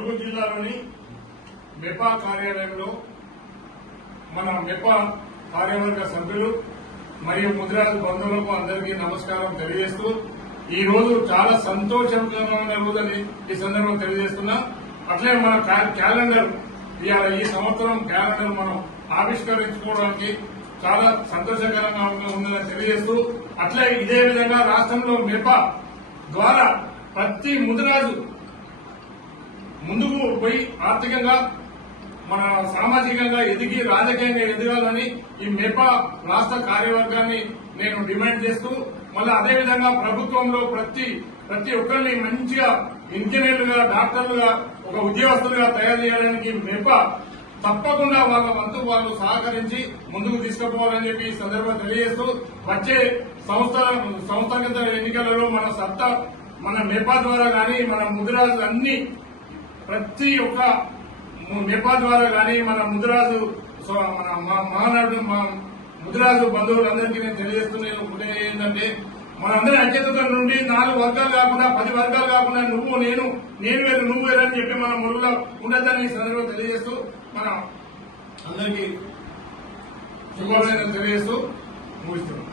ములుగు జిల్లాలోని మెపా కార్యాలయంలో మన మెపా కార్యవర్గ సభ్యులు మరియు ముద్రాజు బంధువులకు అందరికీ నమస్కారం తెలియజేస్తూ ఈ రోజు చాలా సంతోషకరమైన రోజని ఈ సందర్భంగా తెలియజేస్తున్నా. అట్లే మన క్యాలెండర్. ఇవాళ ఈ సంవత్సరం క్యాలెండర్ మనం ఆవిష్కరించుకోవడానికి చాలా సంతోషకరంగా ఉందని తెలియజేస్తూ అట్లే ఇదే విధంగా రాష్ట్రంలో మెపా ద్వారా ప్రతి ముదిరాజు ముందుకు పోయి ఆర్థికంగా మన సామాజికంగా ఎదిగి రాజకీయంగా ఎదగాలని ఈ మెపా రాష్ట్ర కార్యవర్గాన్ని నేను డిమాండ్ చేస్తూ మళ్ళీ అదేవిధంగా ప్రభుత్వంలో ప్రతి ప్రతి ఒక్కరిని మంచిగా ఇంజనీర్లుగా డాక్టర్లుగా ఒక ఉద్యోగస్తులుగా తయారు చేయడానికి మెపా తప్పకుండా వాళ్ళ వంతు వాళ్ళు సహకరించి ముందుకు తీసుకుపోవాలని చెప్పి ఈ సందర్భంగా తెలియజేస్తూ వచ్చే సంస్థల సంస్థాగత ఎన్నికలలో మన సత్తా మన మెపా ద్వారా కానీ మన ముదిరాజు అన్ని ప్రతి ఒక్క నేపా ద్వారా కానీ మన ముదిరాజు మన మా- మహానాడు మా ముదిరాజు బంధువులందరికీ నేను తెలియజేస్తున్నాను. ఒకటే ఏంటంటే మనందరి ఐక్యత నుండి నాలుగు వర్గాలు కాకుండా పది వర్గాలు కాకుండా నువ్వు నేను నేను వేరు నువ్వు వేరు అని చెప్పి మన మురుగులో ఉండదని ఈ సందర్భంగా తెలియజేస్తూ మన అందరికీ శుభాభినందనలు తెలియజేస్తూ ముగిస్తున్నాం.